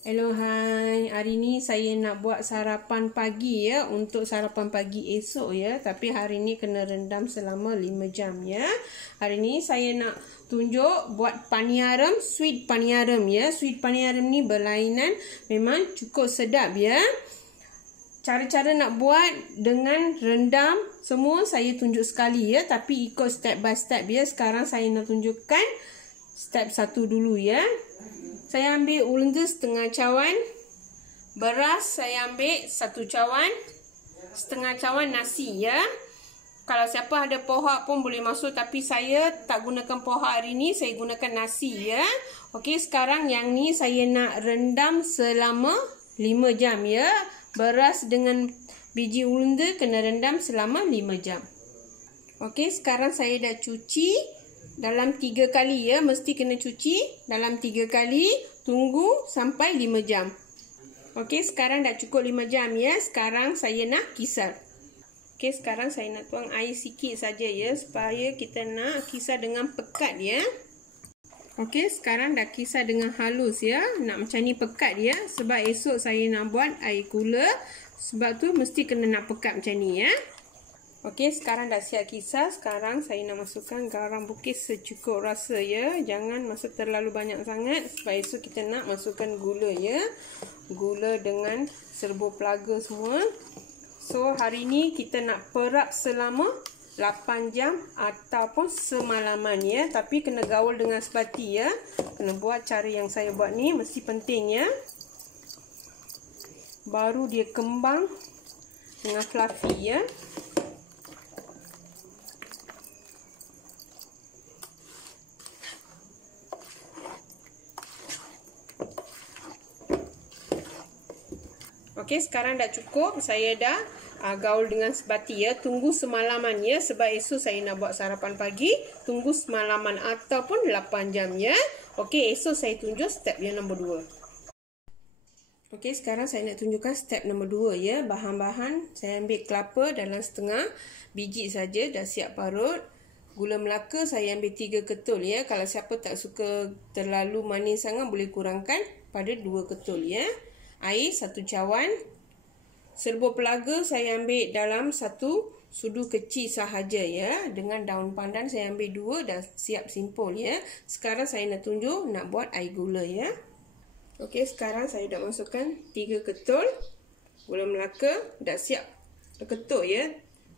Hello, hai. Hari ni saya nak buat sarapan pagi ya, untuk sarapan pagi esok ya. Tapi hari ni kena rendam selama 5 jam ya. Hari ni saya nak tunjuk buat paniyaram, sweet paniyaram ya. Sweet paniyaram ni berlainan, memang cukup sedap ya. Cara-cara nak buat dengan rendam semua saya tunjuk sekali ya, tapi ikut step by step ya. Sekarang saya nak tunjukkan step 1 dulu ya. Saya ambil ulenda setengah cawan, beras saya ambil 1 cawan, setengah cawan nasi ya. Kalau siapa ada pohak pun boleh masuk, tapi saya tak gunakan pohak hari ni, saya gunakan nasi ya. Okey, sekarang yang ni saya nak rendam selama 5 jam ya. Beras dengan biji ulenda kena rendam selama 5 jam. Okey, sekarang saya dah cuci dalam 3 kali ya, mesti kena cuci dalam 3 kali, tunggu sampai 5 jam. Okey, sekarang dah cukup 5 jam ya. Sekarang saya nak kisar. Okey, sekarang saya nak tuang air sikit saja ya, supaya kita nak kisar dengan pekat ya. Okey, sekarang dah kisar dengan halus ya. Nak macam ni pekat ya, sebab esok saya nak buat air gula. Sebab tu mesti kena nak pekat macam ni ya. Okey, sekarang dah siap kisar. Sekarang saya nak masukkan garam bukis secukup rasa ya. Jangan masuk terlalu banyak sangat, sebab esok kita nak masukkan gula ya. Gula dengan serbuk pelaga semua. So, hari ni kita nak perap selama 8 jam ataupun semalaman ya. Tapi kena gaul dengan sebati ya. Kena buat cara yang saya buat ni, mesti penting ya. Baru dia kembang dengan fluffy ya. Okey, sekarang dah cukup. Saya dah gaul dengan sebati ya. Tunggu semalaman ya, sebab esok saya nak buat sarapan pagi. Tunggu semalaman ataupun 8 jam ya. Okey, esok saya tunjuk step yang nombor 2. Okey, sekarang saya nak tunjukkan step nombor 2 ya. Bahan-bahan saya ambil kelapa dalam setengah biji saja, dah siap parut. Gula Melaka saya ambil 3 ketul ya. Kalau siapa tak suka terlalu manis sangat, boleh kurangkan pada 2 ketul ya. Air 1 cawan. Serbuk pelaga saya ambil dalam 1 sudu kecil sahaja ya. Dengan daun pandan saya ambil 2, dah siap simpul ya. Sekarang saya nak tunjuk nak buat air gula ya. Okey, sekarang saya dah masukkan 3 ketul Gula Melaka, dah siap ketul ya.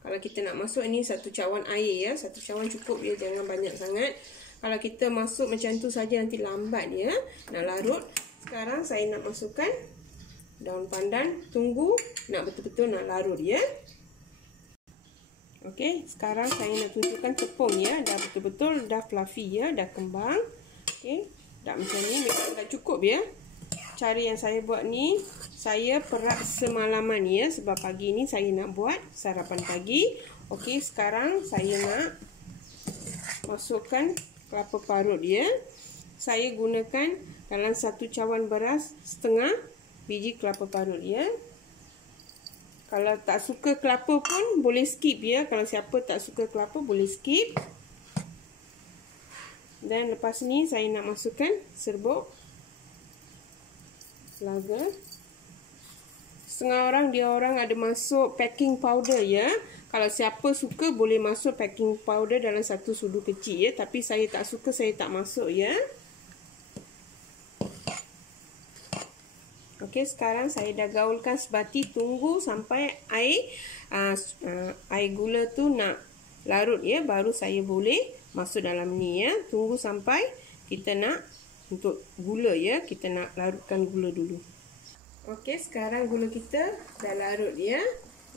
Kalau kita nak masuk ni 1 cawan air ya. 1 cawan cukup ya, jangan banyak sangat. Kalau kita masuk macam tu saja nanti lambat ya nak larut. Sekarang saya nak masukkan daun pandan, tunggu nak betul-betul nak larut ya. Okey, sekarang saya nak tunjukkan tepung ya. Dah betul-betul dah fluffy ya, dah kembang. Okey, dah macam ni memang dah cukup ya. Cara yang saya buat ni, saya perap semalaman ya, sebab pagi ni saya nak buat sarapan pagi. Okey, sekarang saya nak masukkan kelapa parut ya. Saya gunakan dalam 1 cawan beras, setengah biji kelapa parut ya. Kalau tak suka kelapa pun boleh skip ya. Kalau siapa tak suka kelapa boleh skip. Dan lepas ni saya nak masukkan serbuk pelaga. Setengah orang dia orang ada masuk packing powder ya. Kalau siapa suka boleh masuk packing powder dalam 1 sudu kecil ya. Tapi saya tak suka, saya tak masuk ya. Okey, sekarang saya dah gaulkan sebati, tunggu sampai air gula tu nak larut ya, baru saya boleh masuk dalam ni ya. Tunggu sampai kita nak untuk gula ya, kita nak larutkan gula dulu. Okey, sekarang gula kita dah larut ya.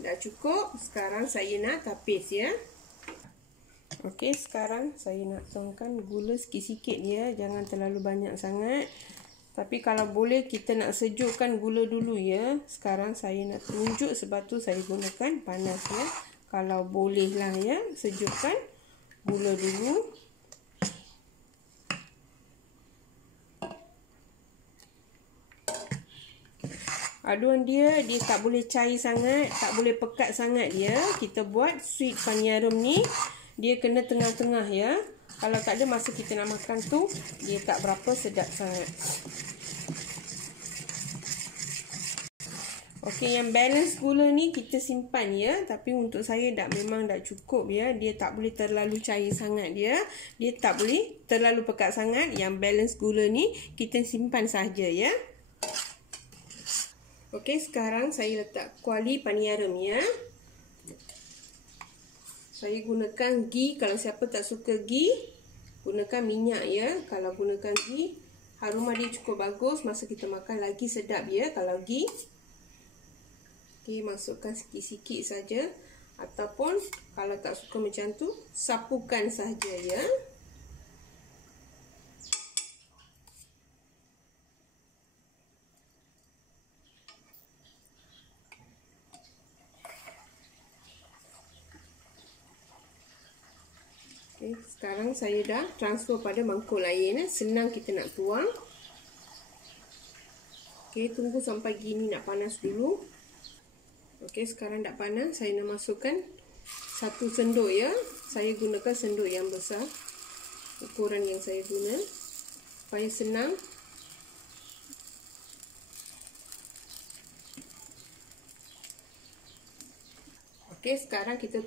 Dah cukup. Sekarang saya nak tapis ya. Okey, sekarang saya nak tuangkan gula sikit-sikit ya, jangan terlalu banyak sangat. Tapi kalau boleh kita nak sejukkan gula dulu ya. Sekarang saya nak tunjuk sebab tu saya gunakan panas ya. Kalau boleh lah ya, sejukkan gula dulu. Aduan dia tak boleh cair sangat, tak boleh pekat sangat ya. Kita buat sweet paniyaram ni, dia kena tengah-tengah ya. Kalau tak ada masa kita nak makan tu, dia tak berapa sedap sangat. Okey, yang balance gula ni kita simpan ya. Tapi untuk saya memang dah cukup ya. Dia tak boleh terlalu cair sangat dia. Dia tak boleh terlalu pekat sangat. Yang balance gula ni kita simpan saja ya. Okey, sekarang saya letak kuali paniaram ya. Saya gunakan ghee. Kalau siapa tak suka ghee, gunakan minyak ya. Kalau gunakan ghee, aroma dia cukup bagus. Masa kita makan lagi sedap ya kalau ghee. Okey, masukkan sikit-sikit saja. Ataupun kalau tak suka macam tu, sapukan saja ya. Okey, sekarang saya dah transfer pada mangkuk lain. Senang kita nak tuang. Okey, tunggu sampai gini nak panas dulu. Okey, sekarang dah panas. Saya nak masukkan 1 sendok ya. Saya gunakan sendok yang besar. Ukuran yang saya guna. Supaya senang. Okey, sekarang kita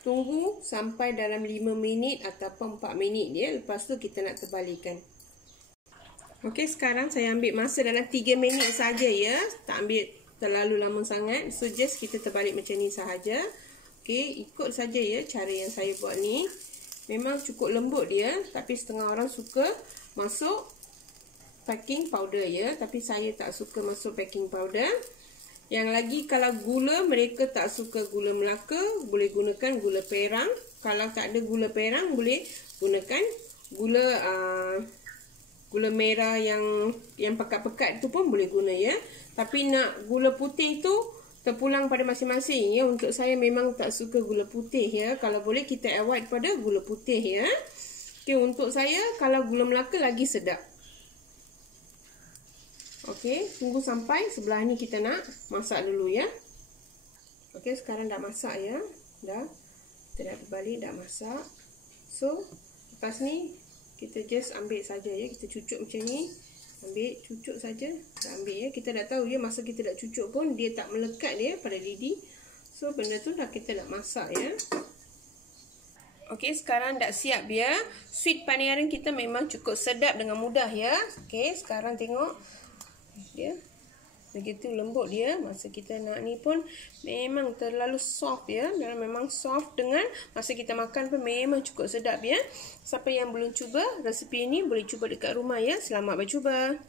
tunggu sampai dalam 5 minit ataupun 4 minit ya. Lepas tu kita nak terbalikan. Okey, sekarang saya ambil masa dalam 3 minit saja ya. Tak ambil terlalu lama sangat. So just kita terbalik macam ni sahaja. Okey, ikut saja ya cara yang saya buat ni. Memang cukup lembut dia, tapi setengah orang suka masuk baking powder ya, tapi saya tak suka masuk baking powder. Yang lagi kalau gula, mereka tak suka gula Melaka, boleh gunakan gula perang. Kalau tak ada gula perang, boleh gunakan gula merah yang pekat-pekat tu pun boleh guna ya. Tapi nak gula putih tu terpulang pada masing-masing ya. Untuk saya memang tak suka gula putih ya. Kalau boleh kita avoid pada gula putih ya. Okey, untuk saya kalau gula Melaka lagi sedap. Okey, tunggu sampai sebelah ni kita nak masak dulu ya. Okey, sekarang dah masak ya. Dah. Kita dah berbalik, dah masak. So, lepas ni kita just ambil saja ya. Kita cucuk macam ni. Ambil, cucuk saja. Dah ambil ya. Kita dah tahu ya, masa kita dah cucuk pun dia tak melekat ya pada lidi. So, benda tu dah kita nak masak ya. Okey, sekarang dah siap ya. Sweet paniaram kita memang cukup sedap dengan mudah ya. Okey, sekarang tengok. Dia begitu lembut dia. Masa kita nak ni pun memang terlalu soft ya. Dan memang soft dengan masa kita makan pun memang cukup sedap ya. Siapa yang belum cuba resepi ini boleh cuba dekat rumah ya. Selamat bercuba.